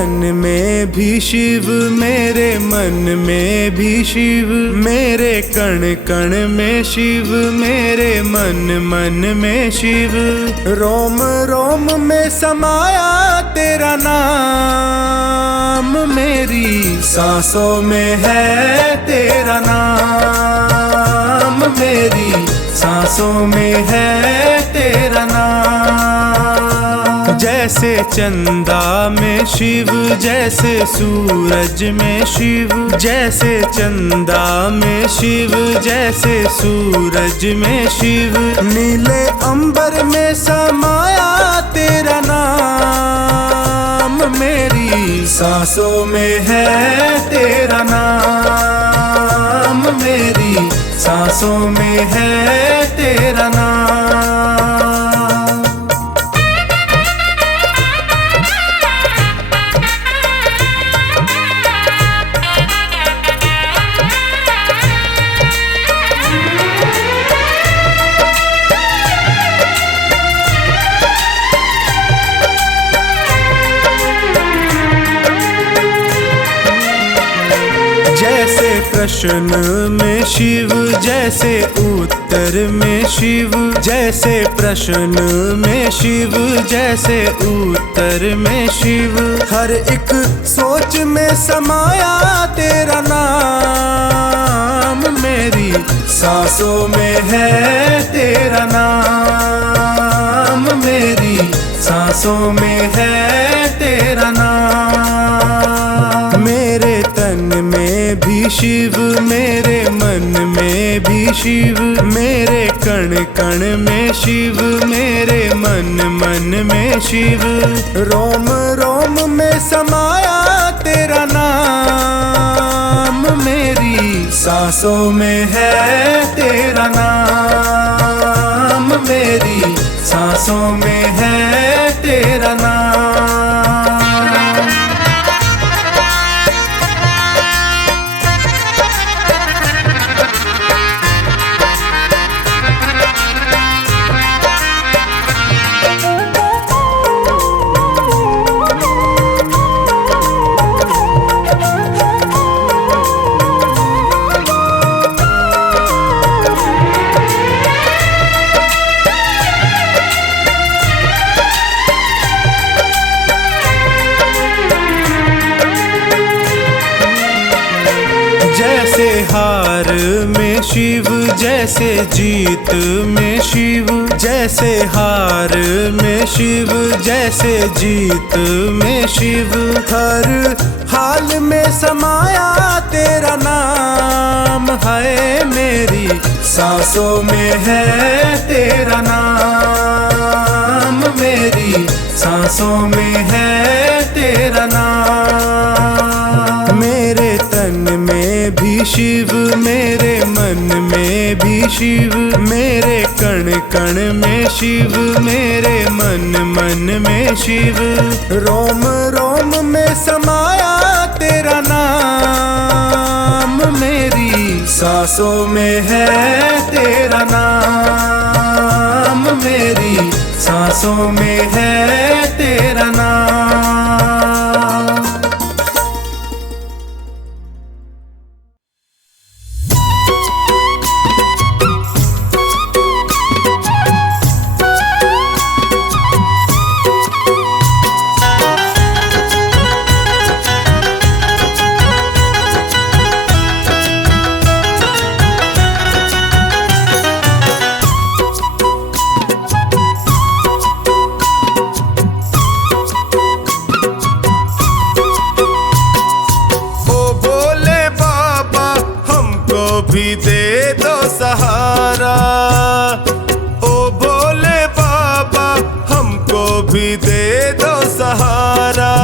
तन में भी शिव, मेरे मन में भी शिव, मेरे कण कण में शिव, मेरे मन मन में शिव। रोम रोम में समाया तेरा नाम, मेरी सांसों में है तेरा नाम, मेरी सांसों में है तेरा नाम। जैसे चंदा में शिव, जैसे सूरज में शिव, जैसे चंदा में शिव, जैसे सूरज में शिव। नीले अंबर में समाया तेरा नाम, मेरी सांसों में है तेरा नाम, मेरी सांसों में है तेरा नाम। जैसे प्रश्न में शिव, जैसे उत्तर में शिव, जैसे प्रश्न में शिव, जैसे उत्तर में शिव। हर एक सोच में समाया तेरा नाम, मेरी सांसों में है तेरा नाम, मेरी सांसों में है तेरा नाम। मेरे तन में भी शिव, मेरे मन में भी शिव, मेरे कण कण में शिव, मेरे मन मन में शिव। रोम रोम में समाया तेरा नाम, मेरी सांसों में है तेरा नाम, मेरी सांसों में है तेरा नाम। जैसे हार में शिव, जैसे जीत में शिव, जैसे हार में शिव, जैसे जीत में शिव। हर हाल में समाया तेरा नाम है, मेरी सांसों में है तेरा नाम, मेरी सांसों में है तेरा नाम। मेरे तन में भी शिव, मेरे मन में भी शिव, मेरे कण कण में शिव, मेरे मन मन में शिव। रोम रोम में समाया तेरा नाम, मेरी सांसों में है तेरा नाम, मेरी सांसों में है तेरा नाम। भी दे दो सहारा, ओ भोले बाबा हमको भी दे दो सहारा।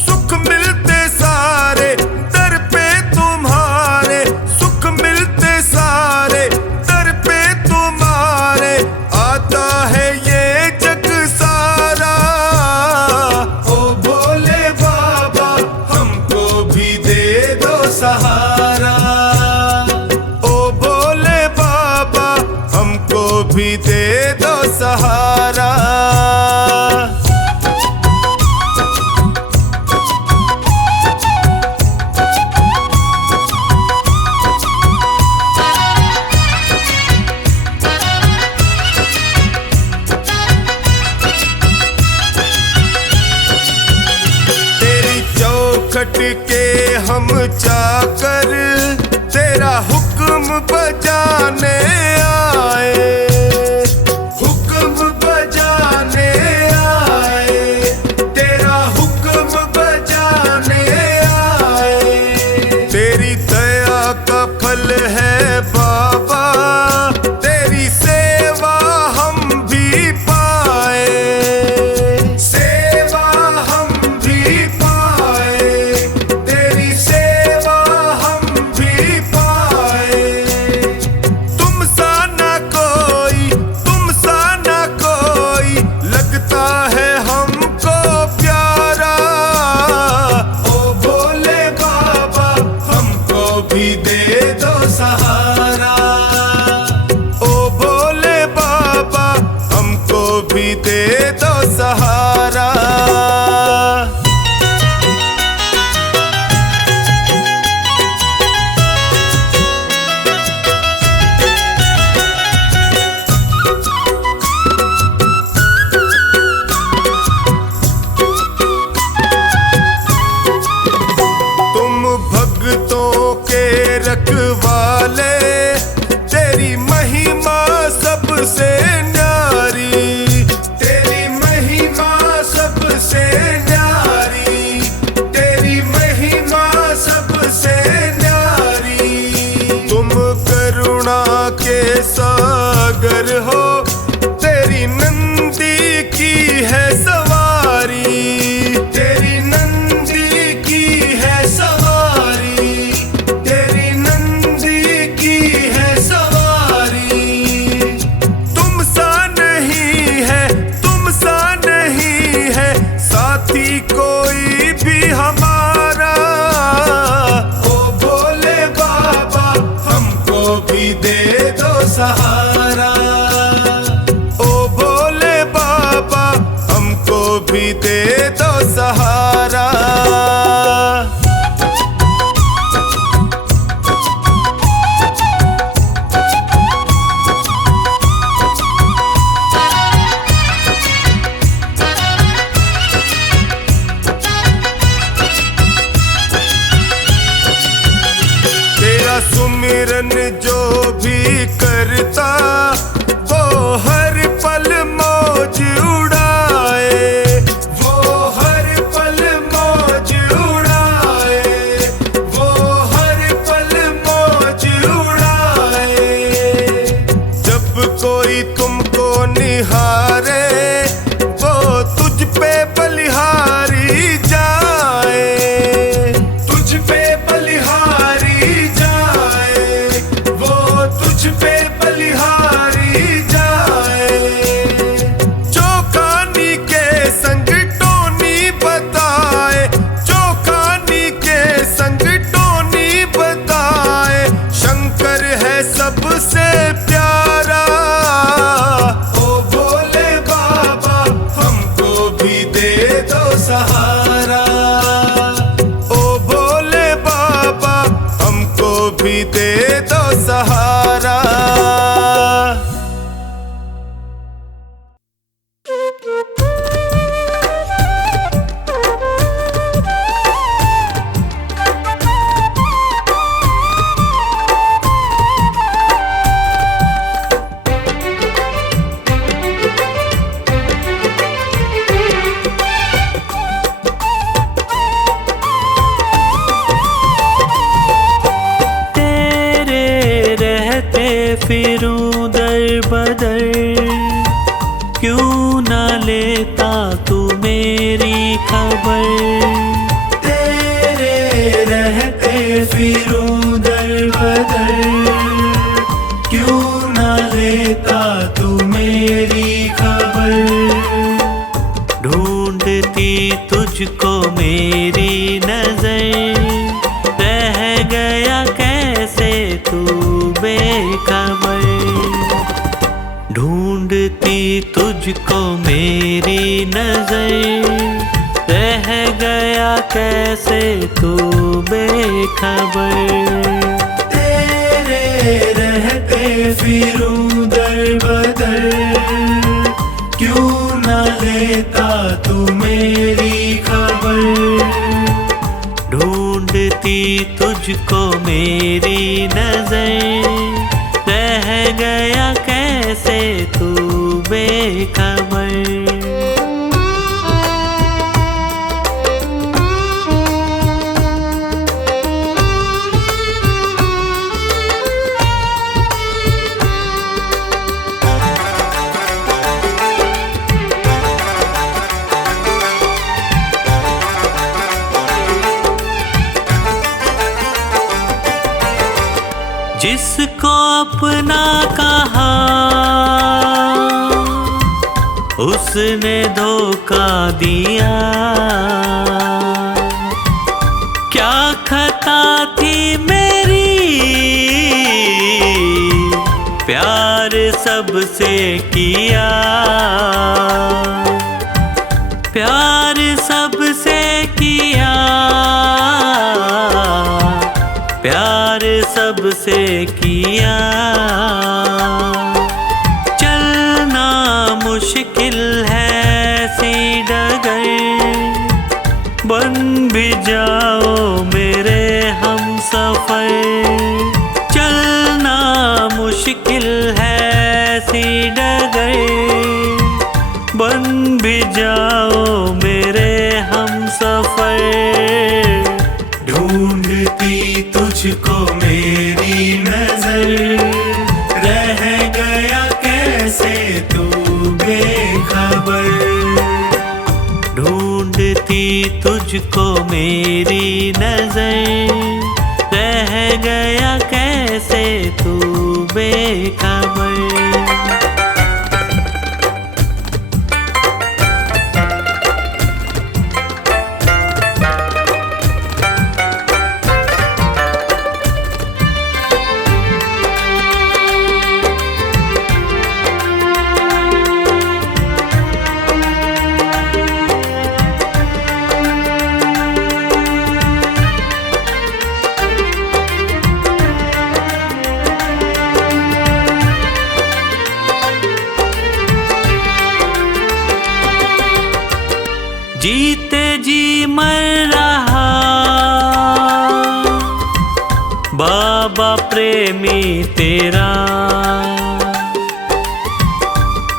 सुख मिलते सारे दर पे तुम्हारे, सुख मिलते सारे दर पे तुम्हारे, आता है ये जग सारा। ओ भोले बाबा हमको भी दे दो सहारा, भी दे दो सहारा। चाकर तेरा हुक्म बजाने आए, हुक्म बजाने आए, तेरा हुक्म बजाने आए। तेरी दया का फल है बाबा, तेरी सेवा हम भी पाए, सेवा हम भी पाए, तेरी सेवा हम भी पाए। तुम सा ना कोई, तुम सा ना कोई लगता है हमको प्यारा। ओ भोले बाबा हमको भी दे दो सहारा, ओ भोले बाबा हमको भी दे दो सहारा। तुम भक्तों के रखवाले, तेरी महिमा सबसे न्यारी, तेरी महिमा सबसे न्यारी, तेरी महिमा सबसे न्यारी। तुम करुणा के सागर हो, तेरी नंदी की है सवारी, तेरी नंदी की है सवारी, तेरी नंदी की है सवारी। तुम सा नहीं है, तुम सा नहीं है साथी कोई भी हमारा। ओ भोले बाबा हमको भी दे दो सहारा, ओ भोले बाबा हमको भी दे दो सहारा। तेरा सुमिरन जो भी करता, वो हर पल मौज उड़ाए, वो हर पल मौज उड़ाए, वो हर पल मौज उड़ाए। जब कोई तुमको निहारे, वो तुझ पे बलिहारी जाए, तुझ पे बलिहारी जाए, वो तुझ पे बलिहारी जाए। चौकानी के संग टोनी बताए, चौकानी के संग टोनी बताए, शंकर है सबसे प्यारा। ओ भोले बाबा हमको भी दे दो सहारा, ओ भोले बाबा हमको भी दे दो सहारा। फिरूं दर बदर, क्यों न लेता तू मेरी खबर। तेरे रहते फिरूं दर बदर, क्यों न लेता तू मेरी खबर। ढूंढती तुझको मेरी नजर, रह गया कैसे तू बेखबर। ढूंढती तुझको मेरी नजर, रह गया कैसे तू बेखबर। तेरे रहते फिरूं दर बदर, क्यों न लेता तू मेरी खबर। ढूंढती तुझको मेरी नजर, रह गया कैसे तू बेखबर। जिसको अपना कहा उसने धोखा दिया, क्या खता थी मेरी, प्यार सबसे किया, प्यार सबसे किया, प्यार सबसे किया। चलना मुश्किल है सी डगर, बन भी जाओ मेरे हम सफर। चलना मुश्किल है सी डगर, बन भी जाओ मेरे हम सफर। ढूंढती तुझको मेरी नजर, रह गया कैसे तू बेखबर। ढूंढती तुझको मेरी नजर, रह गया कैसे तू बेखबर। जीते जी मर रहा बाबा प्रेमी तेरा,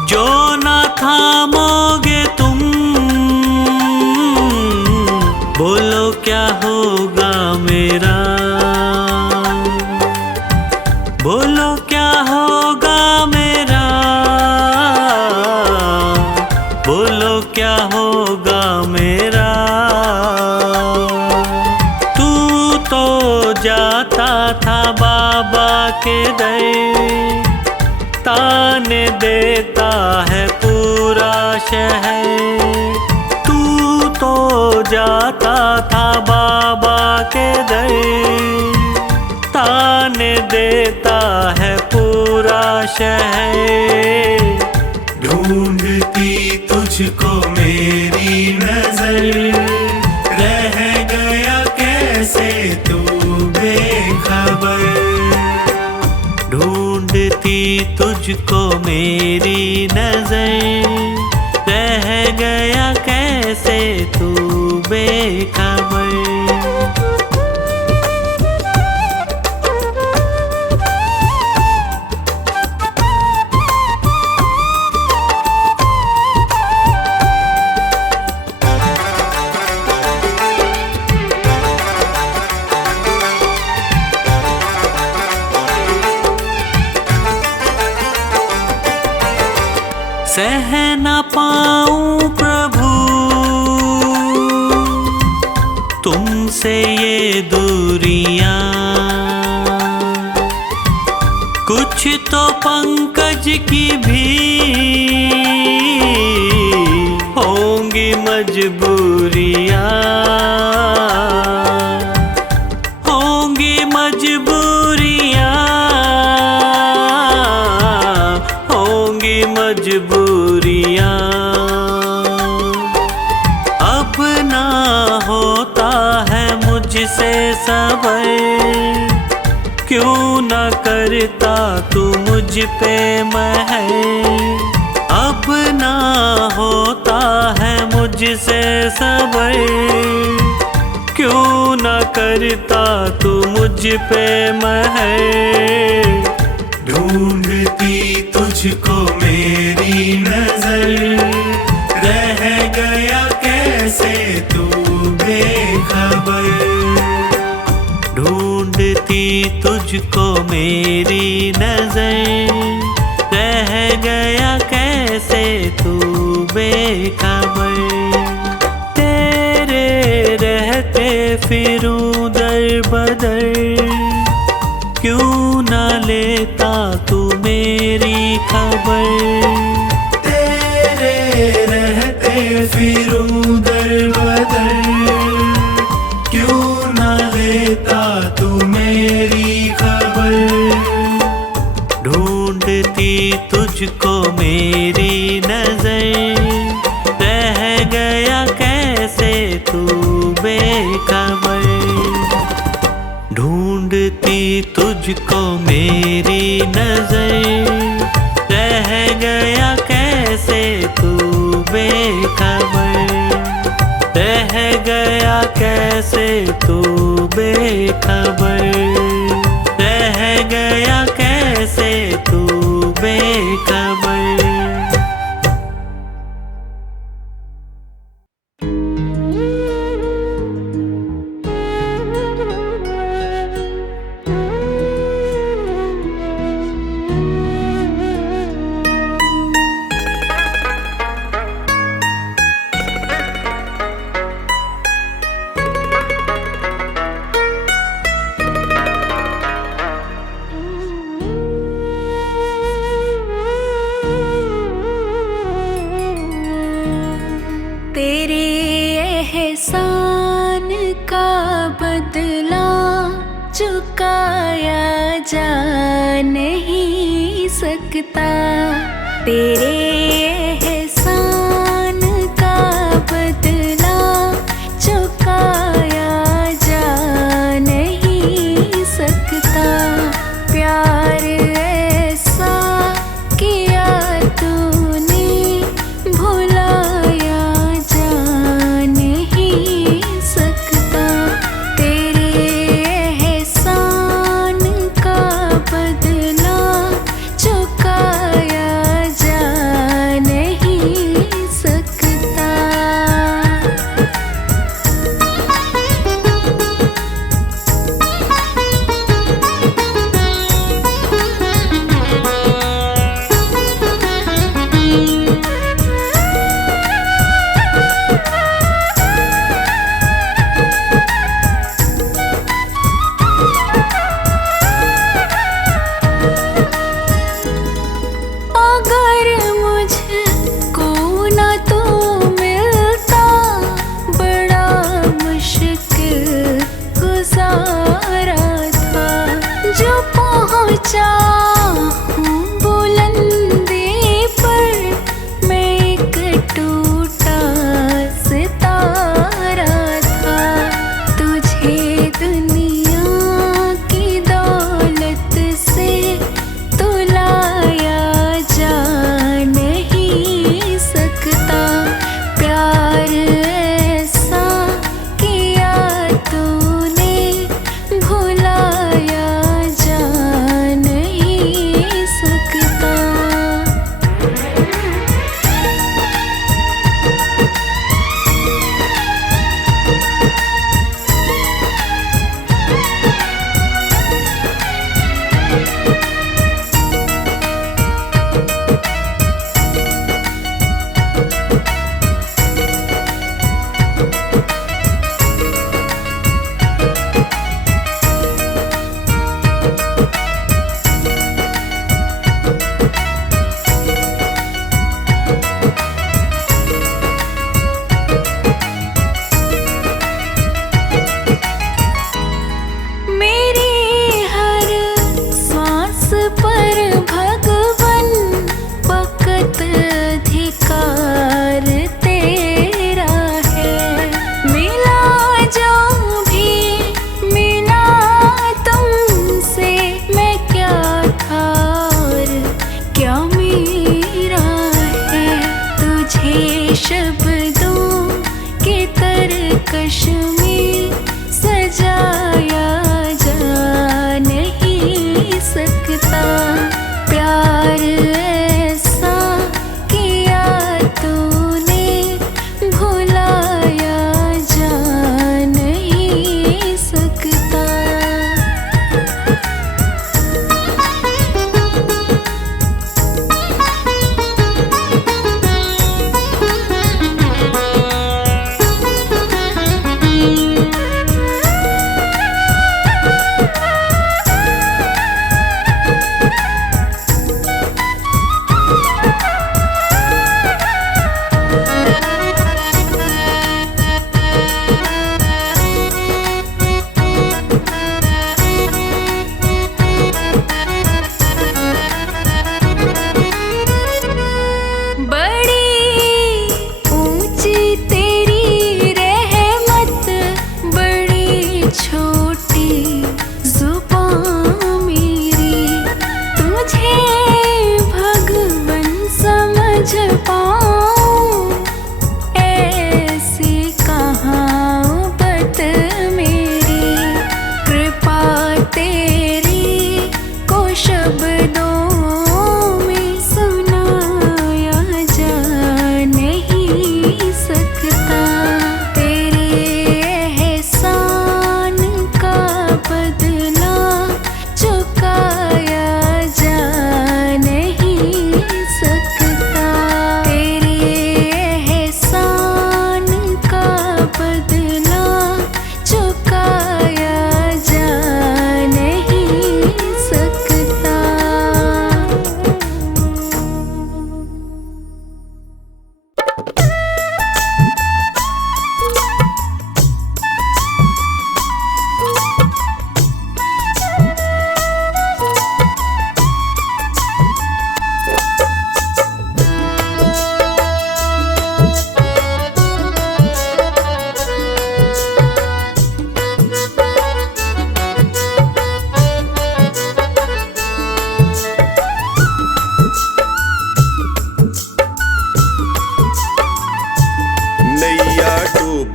जो ना थामोगे तुम, बोलो क्या होगा मेरा, बोलो क्या होगा मेरा, बोलो क्या होगा मेरा। तू तो जाता था बाबा के दर, ताने देता है पूरा शहर। तू तो जाता था बाबा के दर, ताने देता है पूरा शहर। ढूंढती तुझको मेरी नजर, रह गया कैसे तू बेखबर। ढूंढती तुझको मेरी नजर, रह गया कैसे तू बेखबर। सह न पाऊं प्रभु तुमसे ये दूरियां, कुछ तो पंकज की भी होंगी मजबूरियां, होंगी मजबूरियां, होंगी मजबूरियां। अब ना होता है मुझसे सबर, क्यों न करता तू मुझ पे महर। अब ना होता है मुझसे सबर, क्यों न करता तू मुझ पे महर। ढूंढती तुझको मेरी नजर, रह गया कैसे तू बेखबर। ढूंढती तुझको मेरी नजर, रह गया कैसे तू बेखबर। तेरे रहते फिरूं दर बदर, क्यों न लेता तू मेरी खबर। तेरे रहते फिरूं दर बदर, क्यों न लेता तू मेरी खबर। ढूंढती तुझको मेरी नजर, रह गया कैसे तू बेखबर। ढूंढती तुझको मेरी नजर, रह गया कैसे तू बेखबर। रह गया कैसे तू बेखबर। रह गया कैसे तू बेखबर। तेरे एहसान का बदला चुकाया जा नहीं सकता। तेरे एहसान का बदला चुकाया जा नहीं सकता। प्यार ऐसा किया तूने भुलाया जा नहीं सकता। तेरे एहसान का बदला चुकाया जा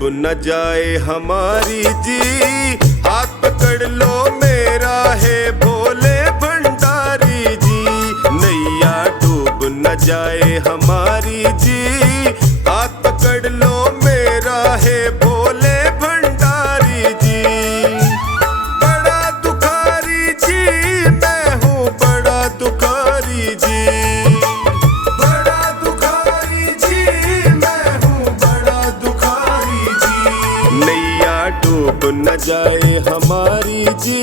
न जाए हमारी जी, हाथ पकड़ लो मेरा है भोले भंडारी जी। नैया डूब न जाए हमारी जी, हाथ पकड़ लो मेरा है भोले भंडारी जी। बड़ा दुखारी जी मैं हूँ, बड़ा दुखारी जी, बड़ा दुखारी जी मैं हूँ, बड़ा दुखारी जी। नैया डूब न जाए हमारी जी,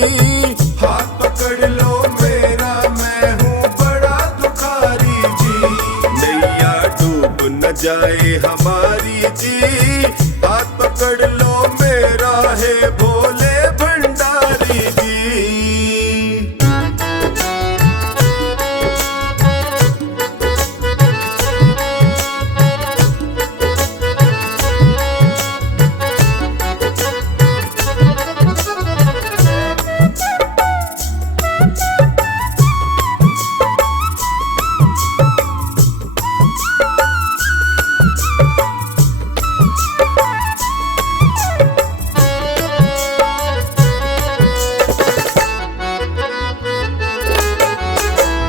हाथ पकड़ लो मेरा मैं हूँ बड़ा दुखारी जी। नैया डूब न जाए हमारी जी, हाथ पकड़ लो मेरा है भोले भंडारी जी।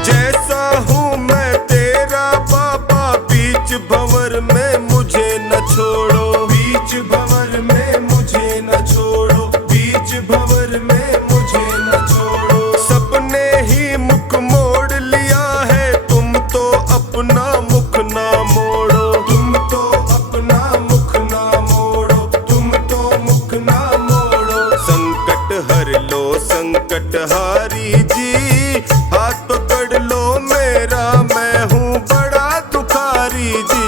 जैसा हूँ मैं तेरा बाबा, बीच भंवर में मुझे न छोड़ो, बीच भंवर में मुझे न छोड़ो, बीच भंवर में मुझे न छोड़ो। सबने ही मुख मोड़ लिया है, तुम तो अपना मुख ना मोड़ो, तुम तो अपना मुख ना मोड़ो, तुम तो मुख ना मोड़ो। संकट हर लो संकट हारी जी, हाथ पकड़ लो मेरा मैं हूँ बड़ा दुखारी जी।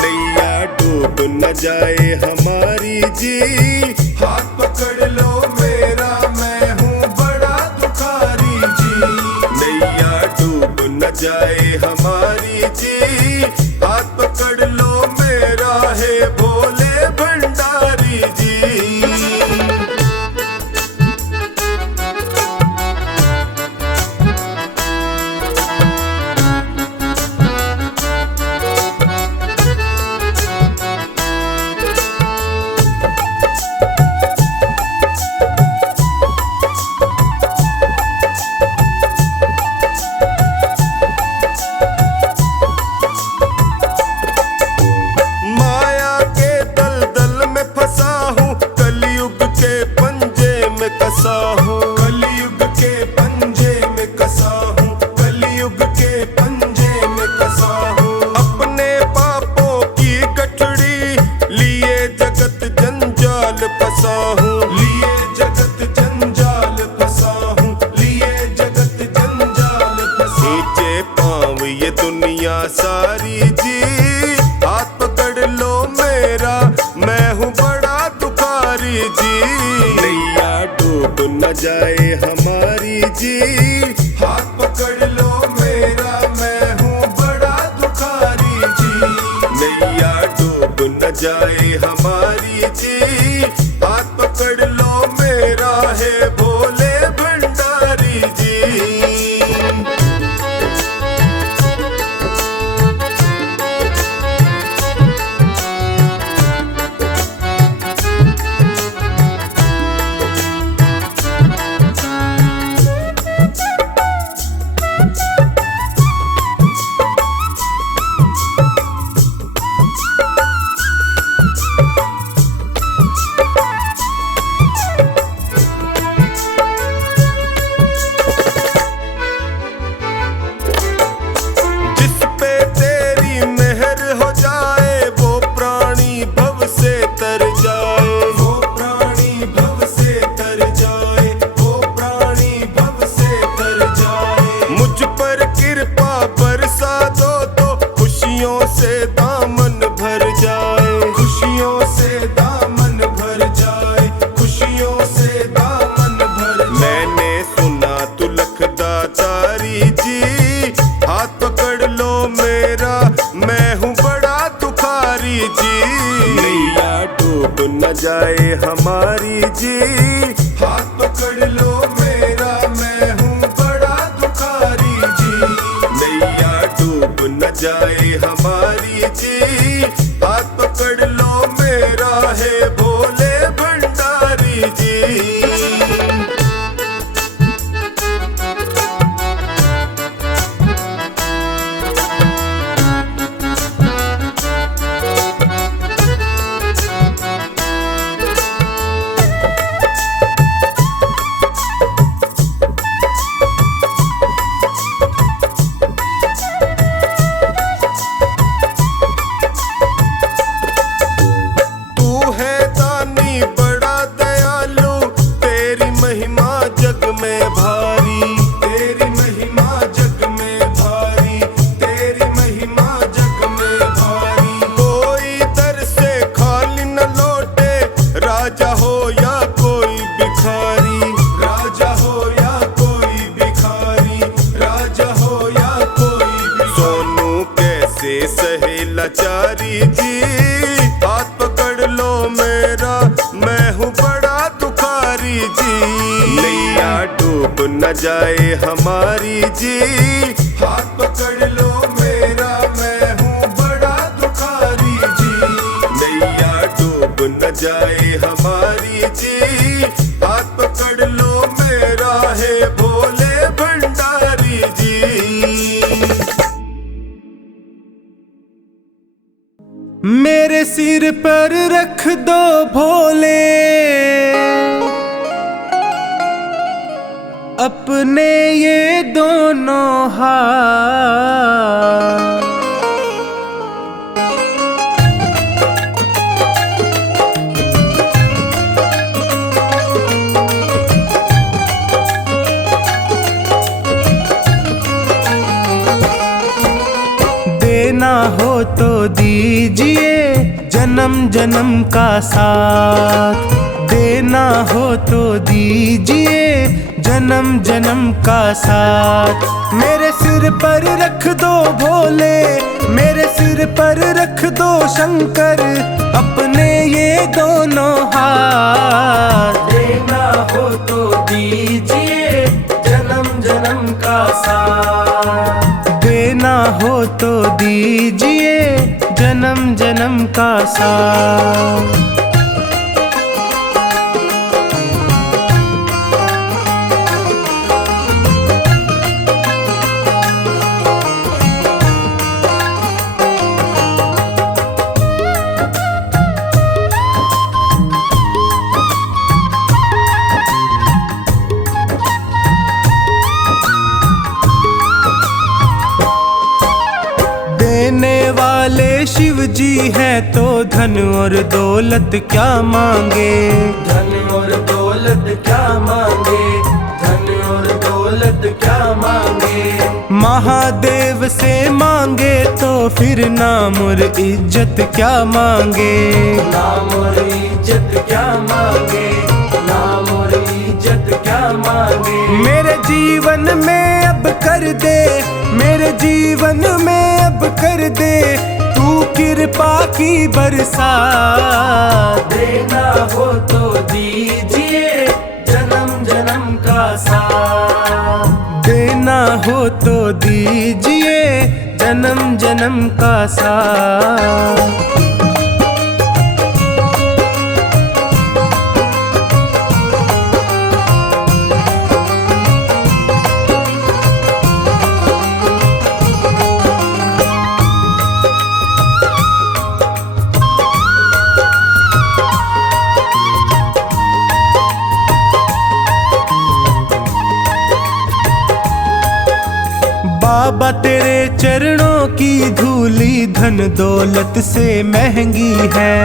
नैया डूब न जाए हमारी जी, हाथ पकड़ लो मेरा मैं हूँ बड़ा दुखारी जी। नैया डूब न जाए हमारी जी, हाथ पकड़ लो मेरा है भोले भंडारी जी। माया के दलदल में फंसा हूँ, कलयुग के पंजे में कसा हूँ, कलयुग के पंजे में कसा हूँ, कलयुग के पंजे में कसा हूँ। अपने पापों की गठड़ी लिए जगत जंजाल फंसा हूँ, लिए जगत जंजाल फंसा हूँ, लिए जगत जंजाल फंसा। नीचे पाँव ये दुनिया सारी जी, हाथ पकड़ लो मेरा मैं हूँ बड़ा दुखारी जी। नैया डूब न जाए हमारी जी, हाथ पकड़ लो मेरा मैं हूँ बड़ा दुखारी जी। नैया डूब न जाए हमारी जी, हाथ पकड़ लो मेरा है भोले भंडारी जी। जिस पे तेरी मेहर हो जाए, वो प्राणी भव से तर जाए, वो प्राणी भव से तर जाए, वो प्राणी भव से तर जाए। मुझ पर कृपा बरसा दो तो खुशियों से दामन भर जाए, खुशियों से दामन भर जाए, खुशियों से दामन भर। मैंने सुना तू लखदातारी जी, हाथ पकड़ लो मेरा मैं हूँ बड़ा दुखारी जी। नैया डूब न जाए हमारी जी, हाथ पकड़ लो मेरा मैं हूँ बड़ा दुखारी जी। नैया डूब न जाए हमारी जी, हाथ पकड़ लो मेरा है लाचारी जी, हाथ पकड़ लो मेरा, मैं हूँ बड़ा दुखारी जी। नैया डूब न जाए हमारी जी, हाथ पकड़ लो मेरा, मैं हूँ बड़ा दुखारी जी। नैया डूब न जाए हमारी जी, हाथ पकड़ लो मेरा, है भोले भंडारी जी। मेरे सिर पर रख दो भोले अपने ये दोनों हाथ। देना हो तो दीजिए जन्म जन्म का साथ, देना हो तो दीजिए जन्म जन्म का साथ। मेरे सिर पर रख दो भोले, मेरे सिर पर रख दो शंकर अपने ये दोनों हाथ। देना हो तो दीजिए जन्म जन्म का साथ, देना हो तो दीजिए जन्म जन्म का साथ। देने वाले शिव जी है तो धन और दौलत क्या मांगे, धन और दौलत क्या मांगे, धन और दौलत क्या मांगे। महादेव से मांगे तो फिर नाम और इज्जत क्या मांगे, नाम और इज्जत क्या मांगे, नाम और इज्जत क्या मांगे। मेरे जीवन में अब कर दे, मेरे जीवन में अब कर दे तू कृपा की बरसात। देना हो तो दीजिए जन्म जन्म का साथ, देना हो तो दीजिए जन्म जन्म का साथ। बाबा तेरे चरणों की धूली धन दौलत से महंगी है,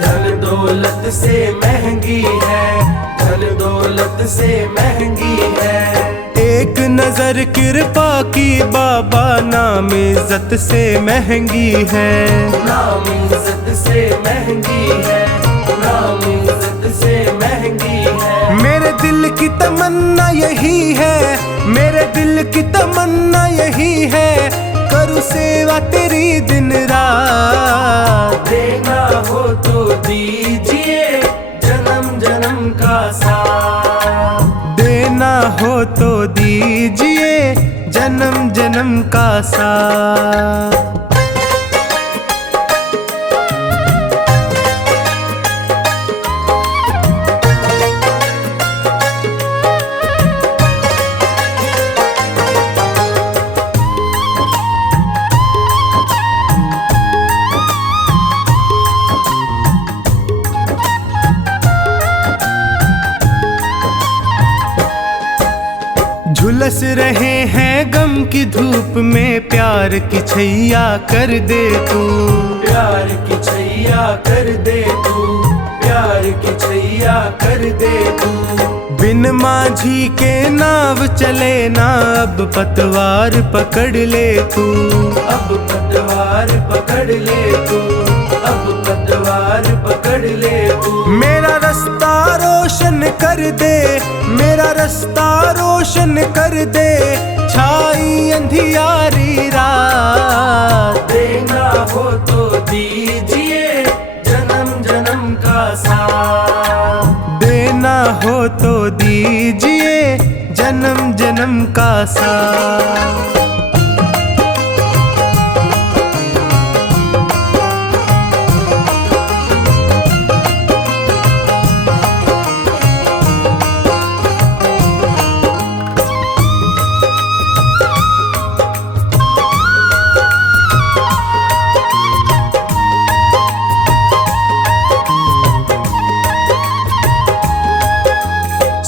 धन दौलत से महंगी है, धन दौलत से महंगी है। एक नजर कृपा की बाबा नाम इज्जत से महंगी है, नाम इज्जत से महंगी है, नाम इज्जत से महंगी है। मेरे दिल की तमन्ना यही है, मेरे दिल की तमन्ना यही है, करूँ सेवा तेरी दिन रात। देना हो तो दीजिए जन्म जन्म का साथ, देना हो तो दीजिए जन्म जन्म का साथ। झुलस रहे हैं गम की धूप में, प्यार की छैया कर दे तू, प्यार की छैया कर दे तू, प्यार की छैया कर दे तू। बिन माझी के नाव चले ना, अब पतवार पकड़ ले तू, अब पतवार पकड़ ले तू, अब पतवार पकड़ ले तू। मेरा रास्ता रोशन कर दे, मेरा रास्ता रोशन कर दे, छाई अंधियारी रात। देना हो तो दीजिए जन्म जन्म का साथ।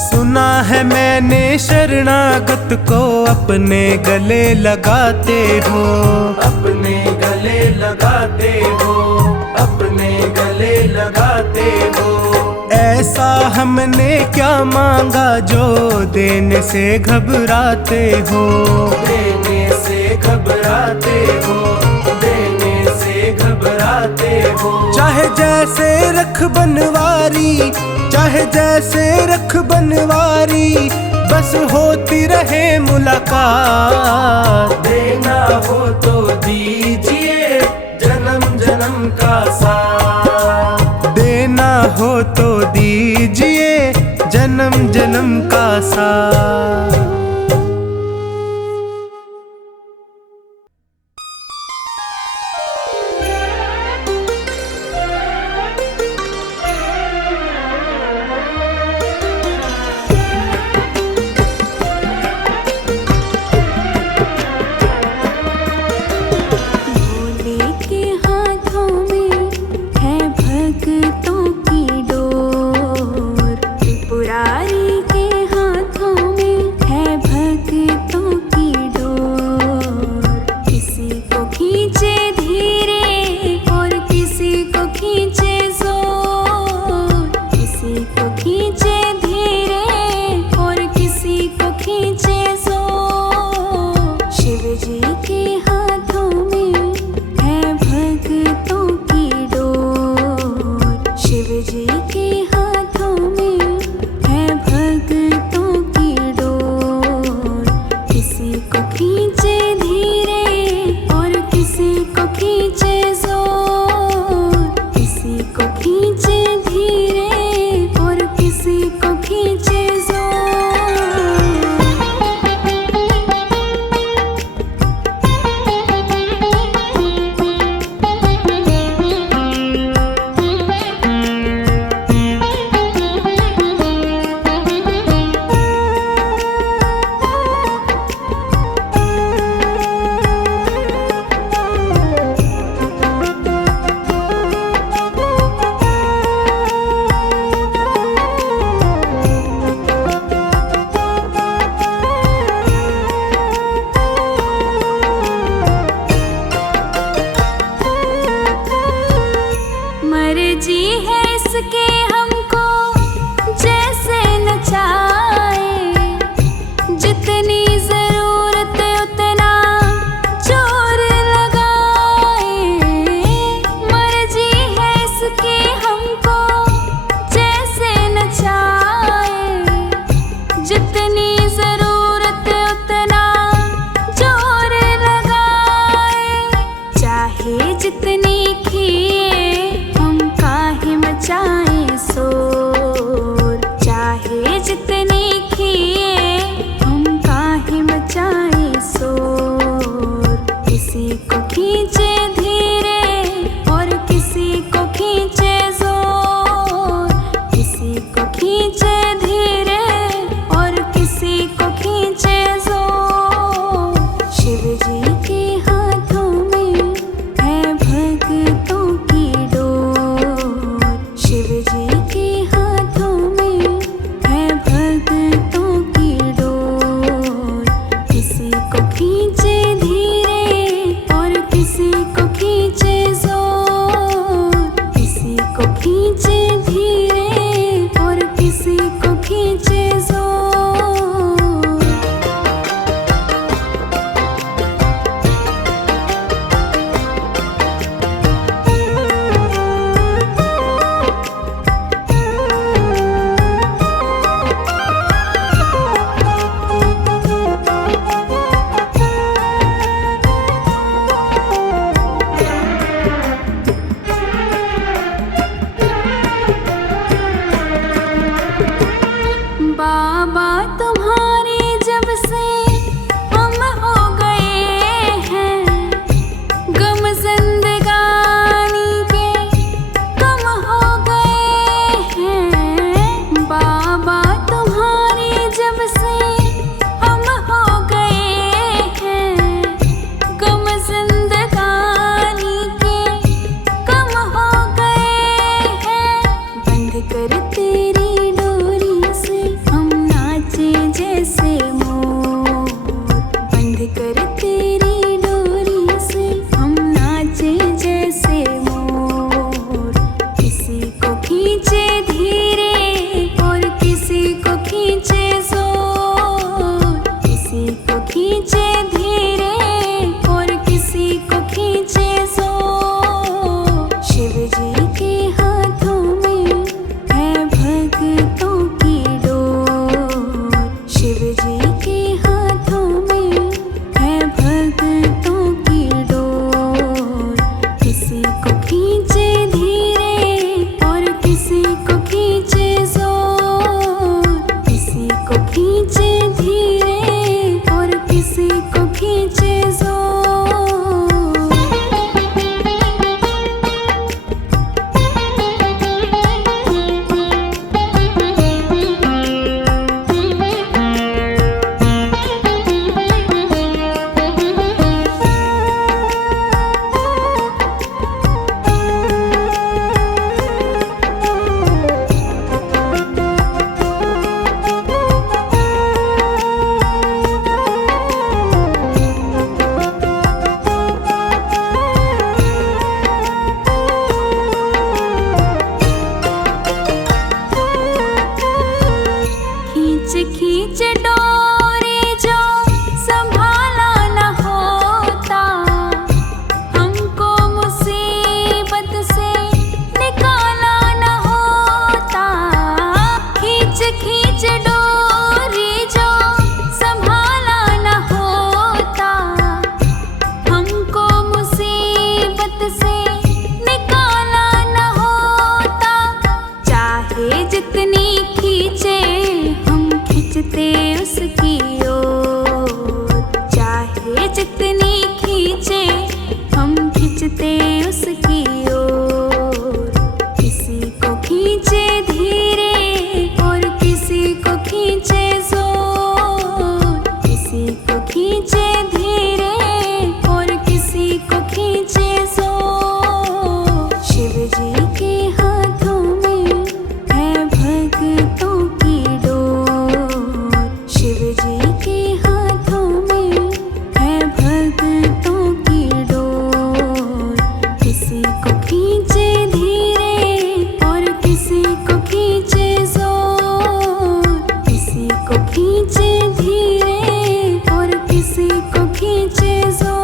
सुना है मैंने शरणागत को अपने गले लगाते हो, अपने गले लगाते हो, अपने गले लगाते हो। ऐसा हमने क्या मांगा जो देने से घबराते हो, देने से घबराते हो, देने से घबराते हो। चाहे जैसे रख बनवारी, चाहे जैसे रख बनवारी, बस होती रहे मुलाकात। देना हो तो दीजिए जन्म जन्म का साथ, देना हो तो दीजिए जन्म जन्म का साथ। किसी को खींचे धीरे और किसी को खींचे खींचते उसकी ओर, चाहे जितनी खींचे हम खींचते उसकी ओर। किसी को खींचे धीरे और किसी को खींचे जोर, किसी को खींचे धीरे और किसी को खींचे जोर। शिव जी के हाथों में है भक्तों की डोर, शिव जी के हाथों में है भक्तों की डोर। किसी को खींचे धीरे और किसी को खींचे जोर, किसी को खींचे धीरे और किसी को खींचे जोर।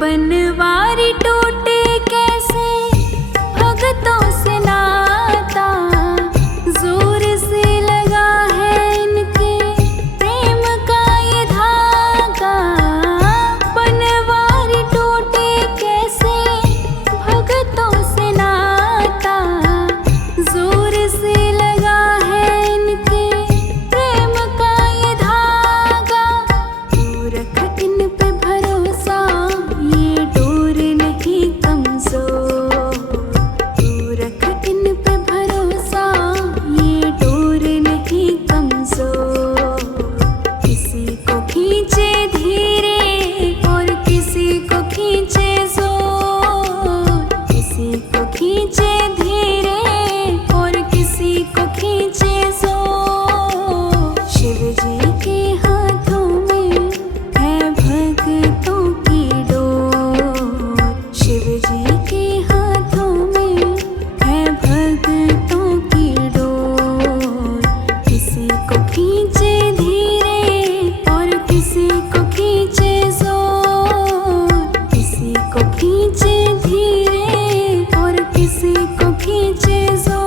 बनवारी टूटे कैसे भगतों से नाता, जोर से लगा है इनके प्रेम का ये धागा। बनवारी टूटे कैसे भगतों से नाता, जोर से लगा है इनके प्रेम का ये धागा। तू रख इन पे भरोसा, ये डोर नहीं कमजोर। तू रख इन पे भरोसा, ये डोर नहीं कमजोर। किसी को खींचे धीरे और किसी को खींचे जोर, किसी को खींचे धीरे और किसी को खींचे जोर। शिव जी के हाथों में है भक्तों की डोर, शिव जी के हाथों में है भक्तों की डोर। किसी को खींचे धीरे और किसी को खींचे जोर, किसी को खींचे धीरे और किसी को खींचे जोर।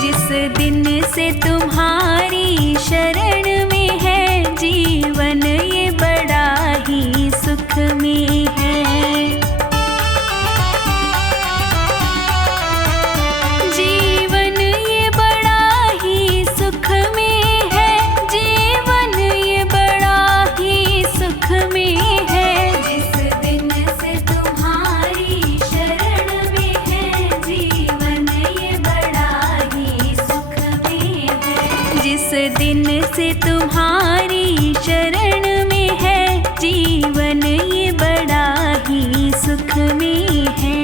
जिस दिन से तुम्हारी शरण में है जीवन, ये बड़ा ही सुख में है। जीवन ये बड़ा ही सुख में है, जीवन ये बड़ा ही सुख में है। जिस दिन से तुम्हारी शरण में है जीवन, ये बड़ा ही सुख में है। जिस दिन से तुम्हारी शरण में है जीवन, ये बड़ा ही सुख में है।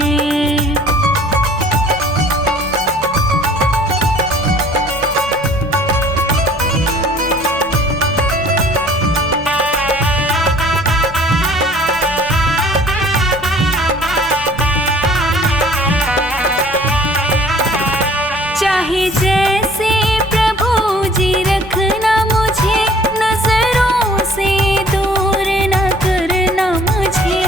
चाहे जैसे प्रभु जी रखना मुझे, नजरों से दूर न करना मुझे।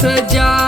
सजा